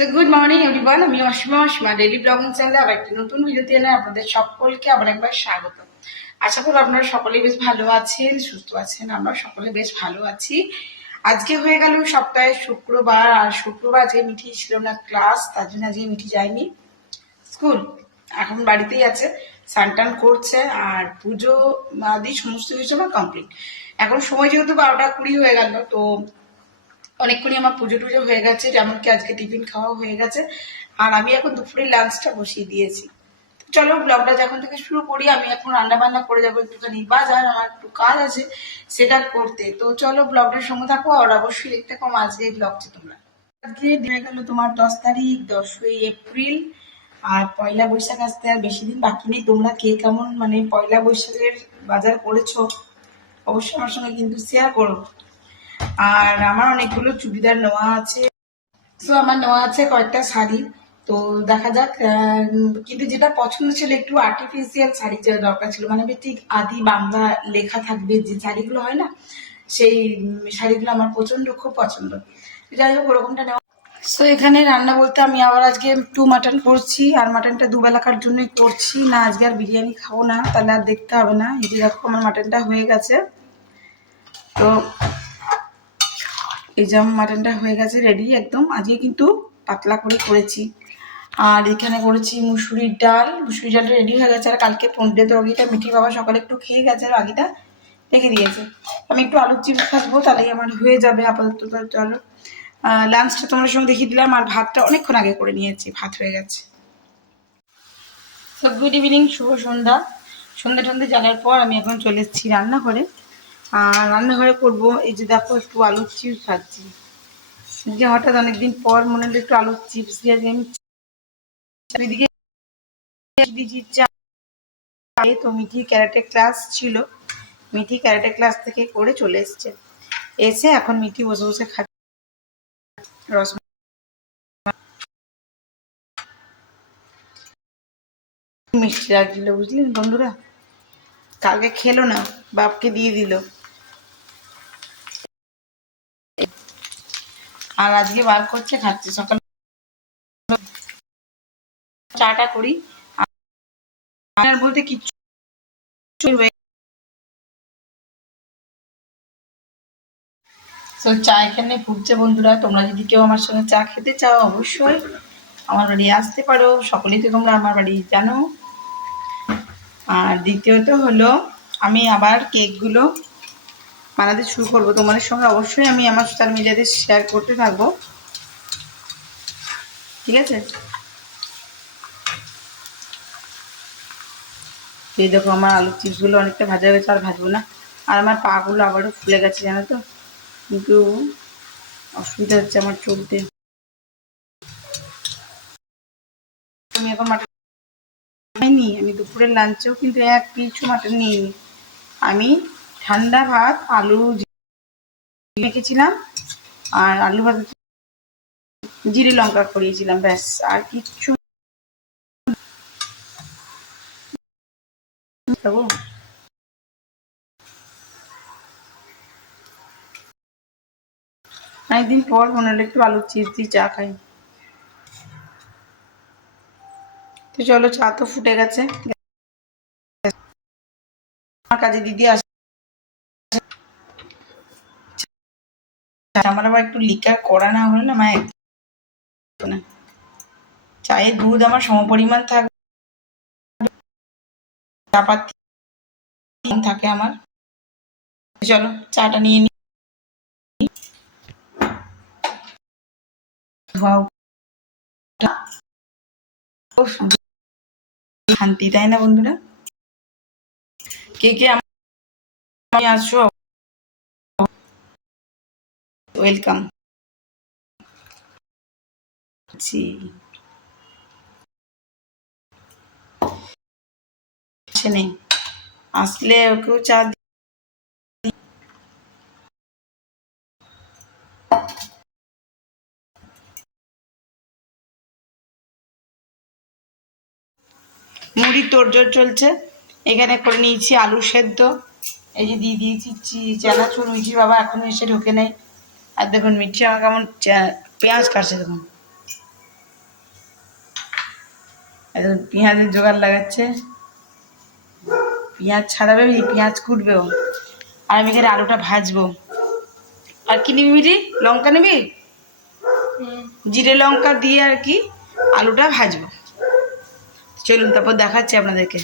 So good morning everyone, আমি Asima daily blogging চ্যানেলে আবার একটি নতুন ভিডিওতে এনে আপনাদের সকলকে আবার একবার স্বাগত। আশা করি আপনারা সকলেই বেশ ভালো আছেন, সুস্থ আছেন। আমরা সকলে বেশ ভালো আছি। আজকে হয়ে গেল সপ্তাহে শুক্রবার, আর শুক্রবার আজকে মিঠি ছিল না ক্লাস, তার জন্য আজকে মিঠি যায়নি স্কুল, এখন বাড়িতেই আছে, স্নান করছে। আর পুজো আদি সমস্ত কিছু আমার কমপ্লিট। এখন সময় যেহেতু 12টা 20 হয়ে গেল, তো অনেকক্ষণই আমার পুজো টুজো হয়ে গেছে, যেমনকি আজকে টিফিন খাওয়া হয়ে গেছে। আর আমি এখন দুপুরে লাঞ্চটা বসিয়ে দিয়েছি। চলো ব্লগটা যখন থেকে শুরু করি। আমি এখন রান্না বান্না করে যাবো একটুখানি বাজার, আমার একটু কাজ আছে সেটা করতে। তো চলো ব্লগটার সঙ্গে থাকো, আর অবশ্যই দেখতে কম আজকে এই ব্লগটা তোমরা। আজকে হয়ে গেল তোমার 10 তারিখ, 10ই এপ্রিল। আর পয়লা বৈশাখ আসতে আর বেশি দিন বাকি নেই। তোমরা কে কেমন মানে পয়লা বৈশাখের বাজার করেছো অবশ্যই আমার সঙ্গে কিন্তু শেয়ার করো। আর আমার অনেকগুলো চুড়িদার নেওয়া আছে, তো আমার নেওয়া আছে কয়েকটা শাড়ি। তো দেখা যাক, কিন্তু যেটা পছন্দ ছিল একটু আর্টিফিশিয়াল শাড়ি দরকার ছিল, মানে ঠিক আদি বাংলা লেখা থাকবে যে শাড়িগুলো হয় না, সেই শাড়িগুলো আমার প্রচন্ড খুব পছন্দ। যাই হোক ওরকমটা নেওয়া। সো এখানে রান্না বলতে আমি আবার আজকে একটু মাটন করছি, আর মাটনটা দুবেলাকার জন্যই করছি না, আজকে আর বিরিয়ানি খাবো না, তাহলে আর দেখতে হবে না। এই যে দেখো আমার মাটনটা হয়ে গেছে। তো এই যে মাটনটা হয়ে গেছে রেডি একদম। আজকে কিন্তু পাতলা করে করেছি। আর এখানে করেছি মুসুরির ডাল, মুসুরির ডালটা রেডি হয়ে গেছে। আর কালকে পনেরো তরকারিটা মিঠি বাবা সকালে একটু খেয়ে গেছে, বাকিটা রেখে দিয়েছে। আমি একটু আলুর চিপস খাবো, তাহলেই আমার হয়ে যাবে আপাতত। চলো লাঞ্চটা তোমার সঙ্গে দেখিয়ে দিলাম, আর ভাতটা অনেকক্ষণ আগে করে নিয়েছি, ভাত হয়ে গেছে। তো গুড ইভিনিং, শুভ সন্ধ্যা। সন্ধ্যা টন্ধে জ্বালার পর আমি এখন চলে এসেছি রান্নাঘরে। আর রান্নাঘরে করবো এই যে দেখো একটু আলুর চিপস খাচ্ছি। যে হঠাৎ অনেকদিন পর মনে হলো একটু আলুর চিপস দিয়ে আমি দিদিকে দিয়েছি চা। তো মিঠি ক্যারাটে ক্লাস ছিল, মিঠি ক্যারাটে ক্লাস থেকে করে চলে এসছে, এসে এখন মিঠি বসে বসে খাচ্ছে রস। মিষ্টি লাগছিল বুঝলেন বন্ধুরা, কালকে খেলো না, বাপকে দিয়ে দিল। আর আজকে বার করছে, খাচ্ছে। সকাল চাটা করি আর বলতে কিচ্ছু হয়ে। তো চা এখানে ফুটছে বন্ধুরা। তোমরা যদি কেউ আমার সঙ্গে চা খেতে চাও অবশ্যই আমার বাড়ি আসতে পারো, সকলেই তো তোমরা আমার বাড়ি জানো। আর দ্বিতীয়ত হলো আমি আবার কেকগুলো বানাতে শুরু করবো তোমাদের সঙ্গে, অবশ্যই আমি আমার সোশ্যাল মিডিয়াতে শেয়ার করতে থাকবো, ঠিক আছে। এই দেখো আমার আলুর চিপসগুলো অনেকটা ভাজা হয়েছে, আর ভাজবো না। আর আমার পাগুলো আবারও ফুলে গেছে জানো তো, কিন্তু অসুবিধা হচ্ছে আমার চলতে। আমি এখন মাটন খাইনি, আমি দুপুরের লাঞ্চেও কিন্তু এক পিছু মাটন নিইনি। আমি ঠান্ডা ভাত আলু মেখেছিলাম, আর আলু ভাত জিরে লঙ্কা করিয়েছিলাম, ব্যাস। আর কিচ্ছু খাবো। অনেকদিন পর মনে হলো একটু আলুর চিপস দিয়ে চা খাই। তো চলো, চা তো ফুটে গেছে। আমার কাজে দিদি আসে, আমার আবার একটু লিকার করা না হলে না মায়ের না। চায়ের দুধ আমার সমপরিমাণ থাকবে, চাপাতি থাকে আমার। চলো চাটা নিয়ে নিই। শান্তি, তাই না বন্ধুরা? কে কে আমি আসছো, ওয়েলকাম। জি নেই, আসলে ওকেও চা। মুড়ি তোড়জোড় চলছে, এখানে করে নিয়েছি আলু সেদ্ধ, এই যে দিয়ে দিয়েছি চানাচুর। মিষ্টি বাবা এখনো এসে ঢোকে নেই। আর দেখুন মিষ্টি আমার কেমন পেঁয়াজ কাটছে দেখুন, একদম পেঁয়াজের জোগাড় লাগাচ্ছে, পেঁয়াজ ছাড়াবে, পেঁয়াজ কুটবেও। আর আমি এখানে আলুটা ভাজবো। আর কি নিবি মিরি? লঙ্কা নিবি? জিরে লঙ্কা দিয়ে আর কি আলুটা ভাজবো। চলুন তারপর দেখাচ্ছি আপনাদেরকে।